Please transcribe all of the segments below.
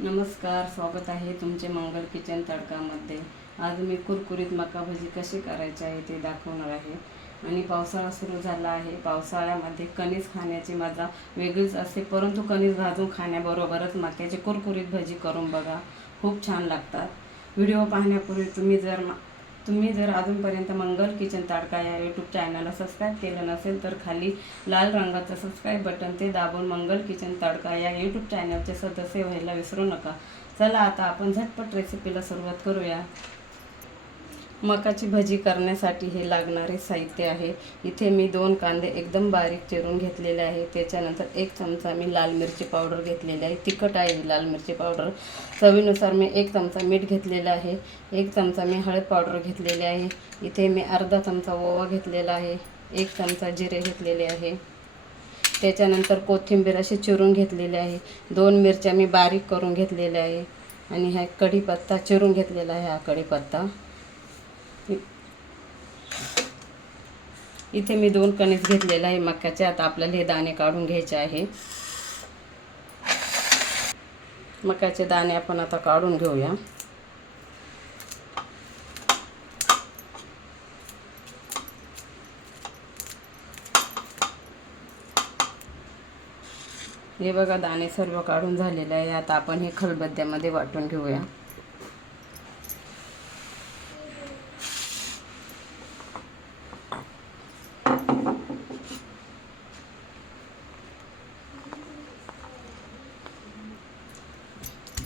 नमस्कार स्वागत आहे तुमचे मंगल किचन तडकामध्ये. आज मी कुरकुरीत मका भजी कशी करायची आहे ते दाखवणार आहे. आणि पावसाळा सुरू झाला आहे. पावसाळ्यामध्ये कणीस खाण्याची मजा वेगळीच असते परंतु कणीस भाजून खाण्याबरोबरच मक्याची कुरकुरीत भजी करून बघा. खूप छान लागतात. व्हिडिओ पाहण्यापूर्वी तुम्ही जर मा- तुम्ही जर अजूनपर्यंत मंगल किचन ताडका या यूट्यूब चॅनलला सबस्क्राईब केलं नसेल तर खाली लाल रंगाचं सबस्क्राईब बटन ते दाबून मंगल किचन ताडका या यूट्यूब चॅनलचे सदस्य व्हायला विसरू नका. चला आता आपण झटपट रेसिपीला सुरुवात करूया. मकाची भजी करण्यासाठी हे लागणारे साहित्य आहे. इथे मी दोन कांदे एकदम बारीक चिरून घेतलेले आहे. त्याच्यानंतर एक चमचा मी लाल मिरची पावडर घेतलेली आहे. तिखट आहे लाल मिरची पावडर. चवीनुसार मी एक चमचा मीठ घेतलेला आहे. एक चमचा मी हळद पावडर घेतलेली आहे. इथे मी अर्धा चमचा ओवा घेतलेला आहे. एक चमचा जिरे घेतलेले आहे. त्याच्यानंतर कोथिंबीर अशी चिरून घेतलेली आहे. दोन मिरच्या मी बारीक करून घेतलेल्या आहे. आणि हा कढीपत्ता चिरून घेतलेला आहे हा कढीपत्ता. इथे मी दोन कणीस घेतलेलं आहे मक्याचे. आता आपल्याला हे दाणे काढून घ्यायचे आहे. मक्याचे दाणे आपण आता काढून घेऊया. हे बघा दाणे सर्व काढून झालेले आहे. आता आपण हे खलबत्त्यामध्ये वाटून घेऊया.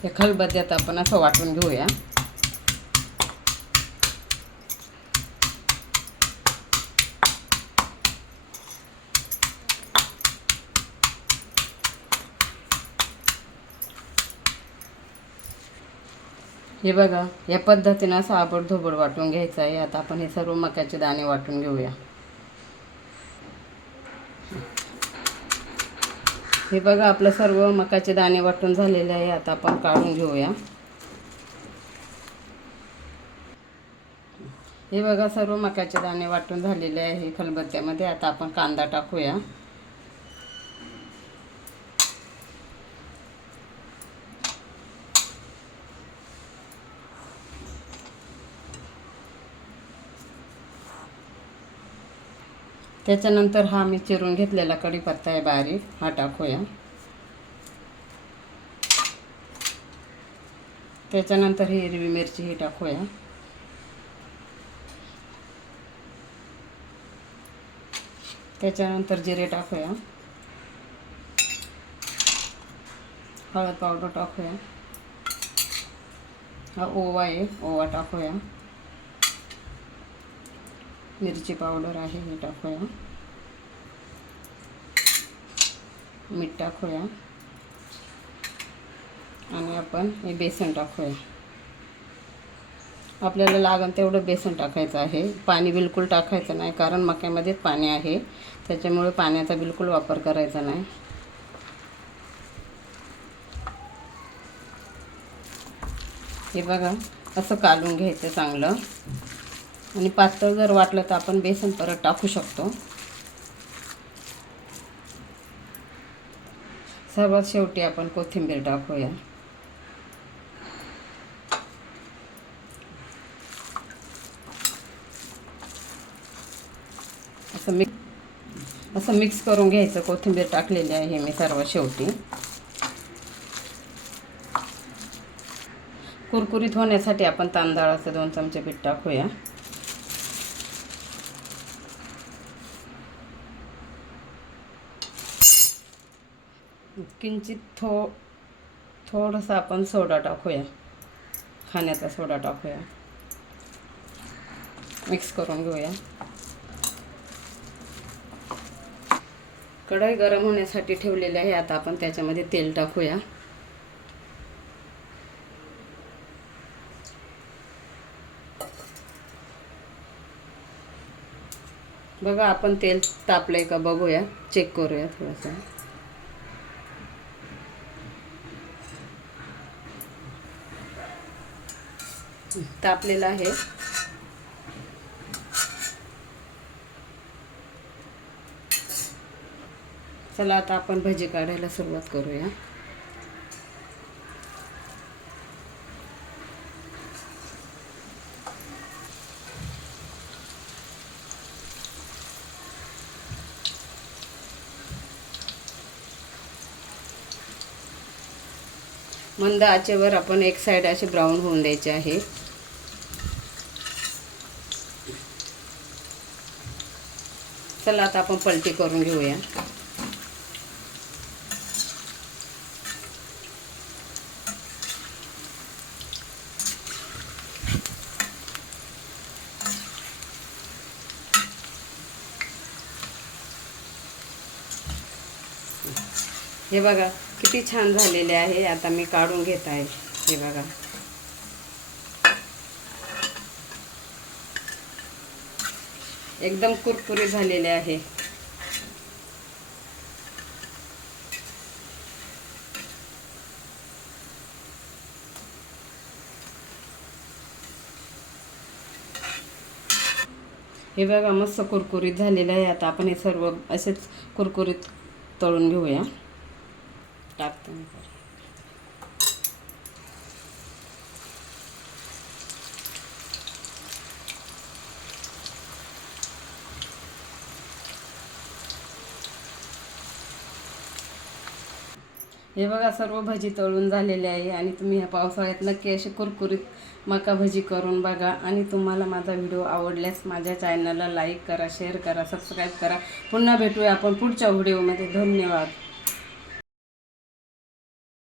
हे खलबत्त्यात आपण असं वाटून घेऊया. हे बघा या पद्धतीनं असं आबड धोबड वाटून घ्यायचं आहे. आता आपण हे सर्व मक्याचे दाणे वाटून घेऊया. हे बघा आपलं सर्व मकाचे दाणे वाटून झालेले आहे. आता आपण काढून घेऊया. हे बघा सर्व मकाचे दाणे वाटून झालेले आहे. खलबत्त्यामध्ये. आता आपण कांदा टाकूया. त्याच्यानंतर हा मी चिरून घेतलेला कढीपत्ता आहे बारीक. हा टाकूया. त्याच्यानंतर ही हिरवी मिरची ही टाकूया. त्याच्यानंतर जिरे टाकूया. हळद पावडर टाकूया. हा ओवा आहे ओवा टाकूया. मिरची पावडर आहे हे टाकूया. मीठ टाकूया. आणि आपण हे बेसन टाकूया. आपल्याला लागण तेवढं बेसन टाकायचं आहे. पाणी बिलकुल टाकायचं नाही कारण मक्यामध्येच पाणी आहे. त्याच्यामुळे पाण्याचा बिलकुल वापर करायचा नाही. हे बघा असं कालून घ्यायचं चांगलं. आणि पातळ जर वाटलं तर आपण बेसन परत टाकू शकतो. सर्वात शेवटी आपण कोथिंबीर टाकूया. असं मिक्स असं मिक्स करून घ्यायचं. कोथिंबीर टाकलेली आहे मी सर्वात शेवटी. कुरकुरीत होण्यासाठी आपण तांदळाचं दोन चमचे पीठ टाकूया. किंचित थो थोडंसं आपण सोडा टाकूया. खाण्याचा सोडा टाकूया. मिक्स करून घेऊया. कढई गरम होण्यासाठी ठेवलेली आहे. आता आपण त्याच्यामध्ये तेल टाकूया. बघा आपण तेल तापलंय का बघूया. चेक करूया थोडंसं. तापलेलं आहे चला आता आपण भजी काढायला सुरुवात करूया. मंद आचेवर आपण एक साईड असे ब्राऊन होऊन द्यायचे आहे. चला आता आपण पलटी करून घेऊया. हे बघा किती छान झालेले आहे. आता मी काढून घेत आहे. हे बघा. एकदम कुरकुरीत झालेले आहे. हे बघा मस्त कुरकुरीत झालेलं आहे. आता आपण हे सर्व असेच कुरकुरीत तळून घेऊया. टाकतो हे बघा सर्व भजी तळून झालेली आहे आणि तुम्ही ह्या पावसाळ्यात नक्की अशी कुरकुरीत मका भजी करून बघा. आणि तुम्हाला माझा व्हिडिओ आवडल्यास माझ्या चॅनलला लाईक करा शेअर करा सबस्क्राईब करा. पुन्हा भेटूया आपण पुढच्या व्हिडिओमध्ये. धन्यवाद.